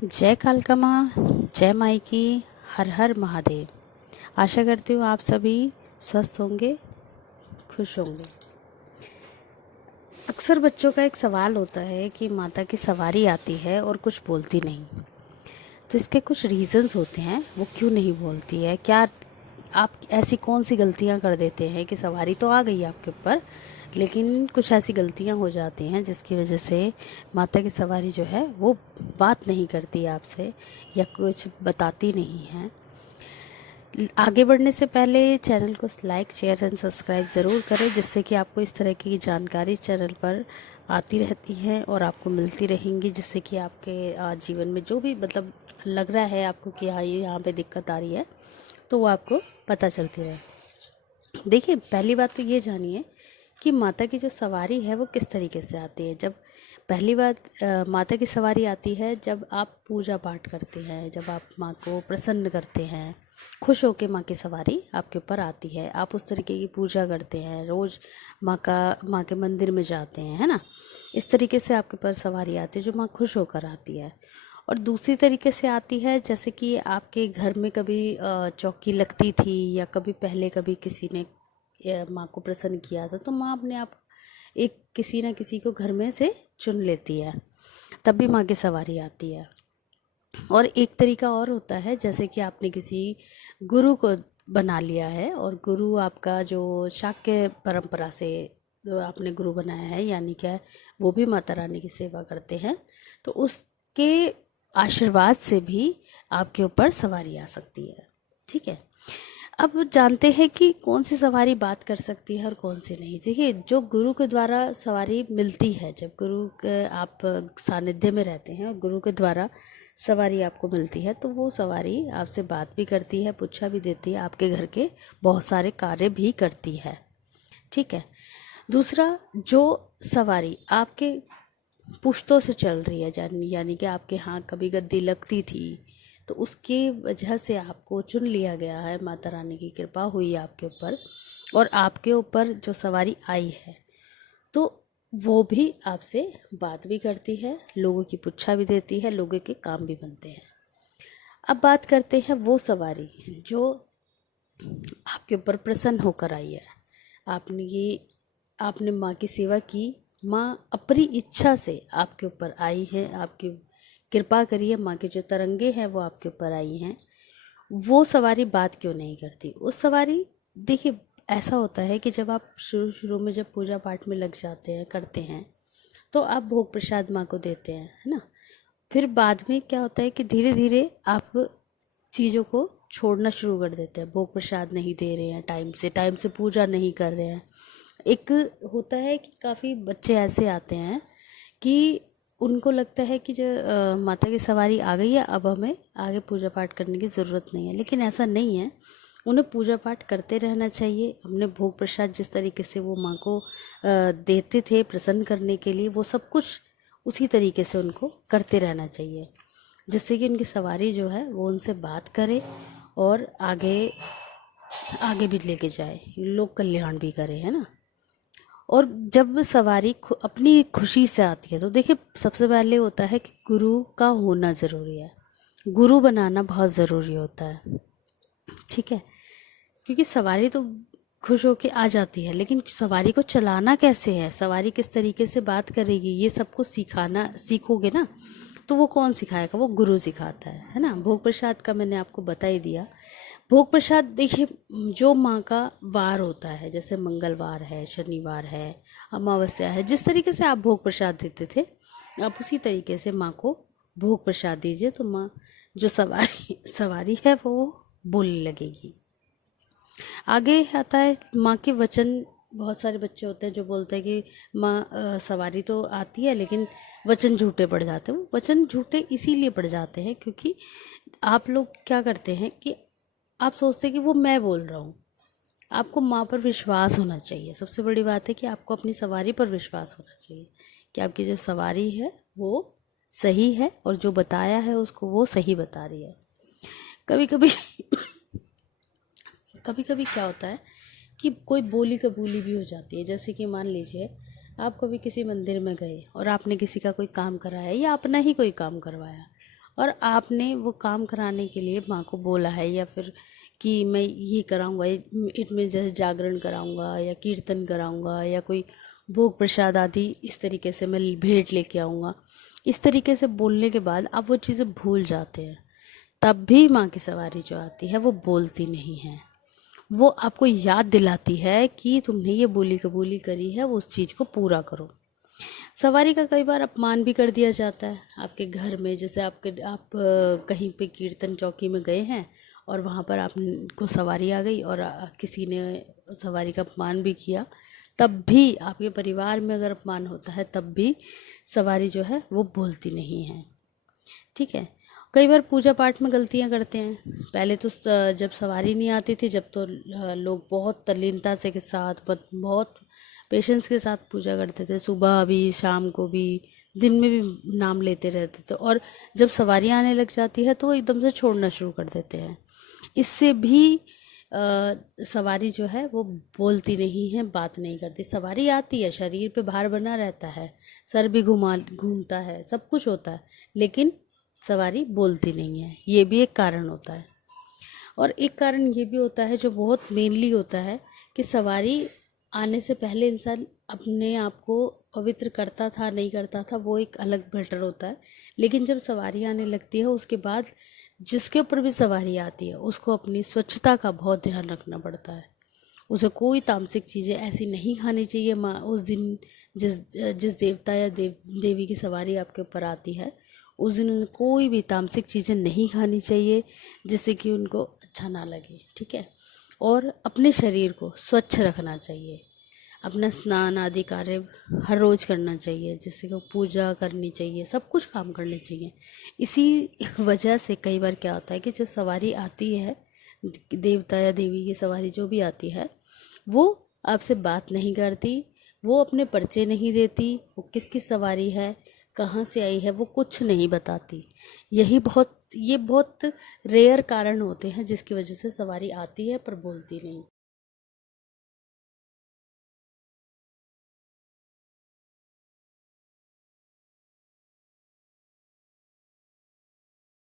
जय कालका माँ, जय माई की, हर हर महादेव। आशा करती हूँ आप सभी स्वस्थ होंगे, खुश होंगे। अक्सर बच्चों का एक सवाल होता है कि माता की सवारी आती है और कुछ बोलती नहीं। तो इसके कुछ रीज़न्स होते हैं, वो क्यों नहीं बोलती है। क्या आप ऐसी कौन सी गलतियाँ कर देते हैं कि सवारी तो आ गई आपके ऊपर, लेकिन कुछ ऐसी गलतियाँ हो जाती हैं जिसकी वजह से माता की सवारी जो है वो बात नहीं करती आपसे या कुछ बताती नहीं है। आगे बढ़ने से पहले चैनल को लाइक, शेयर एंड सब्सक्राइब ज़रूर करें, जिससे कि आपको इस तरह की जानकारी चैनल पर आती रहती हैं और आपको मिलती रहेंगी, जिससे कि आपके जीवन में जो भी मतलब लग रहा है आपको कि हाँ ये यहाँ पे दिक्कत आ रही है, तो वो आपको पता चलती रहे। देखिए, पहली बात तो ये जानिए कि माता की जो सवारी है वो किस तरीके से आती है। जब पहली बात माता की सवारी आती है जब आप पूजा पाठ करते हैं, जब आप माँ को प्रसन्न करते हैं, खुश होके माँ की सवारी आपके ऊपर आती है। आप उस तरीके की पूजा करते हैं, रोज़ माँ के मंदिर में जाते हैं, है ना। इस तरीके से आपके ऊपर सवारी आती है जो माँ खुश होकर आती है। और दूसरी तरीके से आती है जैसे कि आपके घर में कभी चौकी लगती थी या कभी पहले कभी किसी ने माँ को प्रसन्न किया था, तो माँ अपने आप एक किसी ना किसी को घर में से चुन लेती है, तब भी माँ की सवारी आती है। और एक तरीका और होता है जैसे कि आपने किसी गुरु को बना लिया है और गुरु आपका जो शाक्य परंपरा से जो आपने गुरु बनाया है, यानी क्या वो भी माता रानी की सेवा करते हैं, तो उसके आशीर्वाद से भी आपके ऊपर सवारी आ सकती है। ठीक है, अब जानते हैं कि कौन सी सवारी बात कर सकती है और कौन सी नहीं। देखिए, जो गुरु के द्वारा सवारी मिलती है, जब गुरु के आप सानिध्य में रहते हैं और गुरु के द्वारा सवारी आपको मिलती है, तो वो सवारी आपसे बात भी करती है, पूछा भी देती है, आपके घर के बहुत सारे कार्य भी करती है। ठीक है। दूसरा, जो सवारी आपके पुश्तों से चल रही है, यानी कि आपके यहाँ कभी गद्दी लगती थी, तो उसकी वजह से आपको चुन लिया गया है, माता रानी की कृपा हुई आपके ऊपर और आपके ऊपर जो सवारी आई है, तो वो भी आपसे बात भी करती है, लोगों की पुच्छा भी देती है, लोगों के काम भी बनते हैं। अब बात करते हैं वो सवारी जो आपके ऊपर प्रसन्न होकर आई है। आपने माँ की सेवा की, माँ अपनी इच्छा से आपके ऊपर आई है, आपकी कृपा करी है, माँ के जो तरंगे हैं वो आपके ऊपर आई हैं। वो सवारी बात क्यों नहीं करती। उस सवारी, देखिए, ऐसा होता है कि जब आप शुरू शुरू में जब पूजा पाठ में लग जाते हैं, करते हैं, तो आप भोग प्रसाद माँ को देते हैं, है ना। फिर बाद में क्या होता है कि धीरे धीरे आप चीज़ों को छोड़ना शुरू कर देते हैं। भोग प्रसाद नहीं दे रहे हैं, टाइम से पूजा नहीं कर रहे हैं। एक होता है कि काफ़ी बच्चे ऐसे आते हैं कि उनको लगता है कि जो माता की सवारी आ गई है, अब हमें आगे पूजा पाठ करने की ज़रूरत नहीं है, लेकिन ऐसा नहीं है। उन्हें पूजा पाठ करते रहना चाहिए। हमने भोग प्रसाद जिस तरीके से वो माँ को देते थे प्रसन्न करने के लिए, वो सब कुछ उसी तरीके से उनको करते रहना चाहिए, जिससे कि उनकी सवारी जो है वो उनसे बात करे और आगे आगे भी लेके जाए, लोक कल्याण भी करे, है ना। और जब सवारी अपनी खुशी से आती है, तो देखिए, सबसे पहले होता है कि गुरु का होना ज़रूरी है, गुरु बनाना बहुत ज़रूरी होता है। ठीक है, क्योंकि सवारी तो खुश होके आ जाती है, लेकिन सवारी को चलाना कैसे है, सवारी किस तरीके से बात करेगी, ये सबको सीखोगे ना, तो वो कौन सिखाएगा, वो गुरु सिखाता है ना। भोग प्रसाद का मैंने आपको बता ही दिया। भोग प्रसाद, देखिए, जो माँ का वार होता है, जैसे मंगलवार है, शनिवार है, अमावस्या है, जिस तरीके से आप भोग प्रसाद देते थे, आप उसी तरीके से माँ को भोग प्रसाद दीजिए, तो माँ जो सवारी है वो बोलने लगेगी। आगे आता है माँ के वचन। बहुत सारे बच्चे होते हैं जो बोलते हैं कि माँ सवारी तो आती है, लेकिन वचन झूठे पड़ जाते हैं। वो वचन झूठे इसीलिए पड़ जाते हैं क्योंकि आप लोग क्या करते हैं कि आप सोचते हैं कि वो मैं बोल रहा हूँ। आपको माँ पर विश्वास होना चाहिए। सबसे बड़ी बात है कि आपको अपनी सवारी पर विश्वास होना चाहिए कि आपकी जो सवारी है वो सही है और जो बताया है उसको वो सही बता रही है। कभी कभी कभी कभी क्या होता है कि कोई बोली कबूली भी हो जाती है। जैसे कि मान लीजिए आप कभी किसी मंदिर में गए और आपने किसी का कोई काम कराया या अपना ही कोई काम करवाया, और आपने वो काम कराने के लिए माँ को बोला है, या फिर कि मैं ये कराऊंगा, इसमें जैसे जागरण कराऊंगा या कीर्तन कराऊंगा या कोई भोग प्रसाद आदि इस तरीके से मैं भेंट लेके आऊँगा, इस तरीके से बोलने के बाद आप वो चीज़ें भूल जाते हैं। तब भी माँ की सवारी जो आती है वो बोलती नहीं है, वो आपको याद दिलाती है कि तुमने ये बोली कबूली करी है, वो उस चीज़ को पूरा करो। सवारी का कई बार अपमान भी कर दिया जाता है आपके घर में। जैसे आप कहीं पे कीर्तन चौकी में गए हैं और वहाँ पर आपको सवारी आ गई और किसी ने सवारी का अपमान भी किया, तब भी आपके परिवार में अगर अपमान होता है तब भी सवारी जो है वो बोलती नहीं है। ठीक है। कई बार पूजा पाठ में गलतियां करते हैं। पहले तो जब सवारी नहीं आती थी, जब तो लोग बहुत तल्लीनता से के साथ बहुत पेशेंस के साथ पूजा करते थे, सुबह भी शाम को भी दिन में भी नाम लेते रहते थे। और जब सवारी आने लग जाती है तो एकदम से छोड़ना शुरू कर देते हैं। इससे भी सवारी जो है वो बोलती नहीं है, बात नहीं करती। सवारी आती है, शरीर पे भार बना रहता है, सर भी घूमता है, सब कुछ होता है, लेकिन सवारी बोलती नहीं है। ये भी एक कारण होता है। और एक कारण ये भी होता है जो बहुत मेनली होता है कि सवारी आने से पहले इंसान अपने आप को पवित्र करता था नहीं करता था, वो एक अलग मैटर होता है। लेकिन जब सवारी आने लगती है उसके बाद जिसके ऊपर भी सवारी आती है उसको अपनी स्वच्छता का बहुत ध्यान रखना पड़ता है। उसे कोई तामसिक चीज़ें ऐसी नहीं खानी चाहिए। माँ उस दिन जिस देवता या देवी की सवारी आपके ऊपर आती है उस दिन कोई भी तामसिक चीज़ें नहीं खानी चाहिए जिससे कि उनको अच्छा ना लगे। ठीक है। और अपने शरीर को स्वच्छ रखना चाहिए। अपना स्नान आदि कार्य हर रोज़ करना चाहिए, जिससे कि पूजा करनी चाहिए, सब कुछ काम करने चाहिए। इसी वजह से कई बार क्या होता है कि जो सवारी आती है, देवता या देवी की सवारी जो भी आती है, वो आपसे बात नहीं करती, वो अपने पर्चे नहीं देती, वो किसकी सवारी है, कहाँ से आई है, वो कुछ नहीं बताती। ये बहुत रेयर कारण होते हैं जिसकी वजह से सवारी आती है पर बोलती नहीं।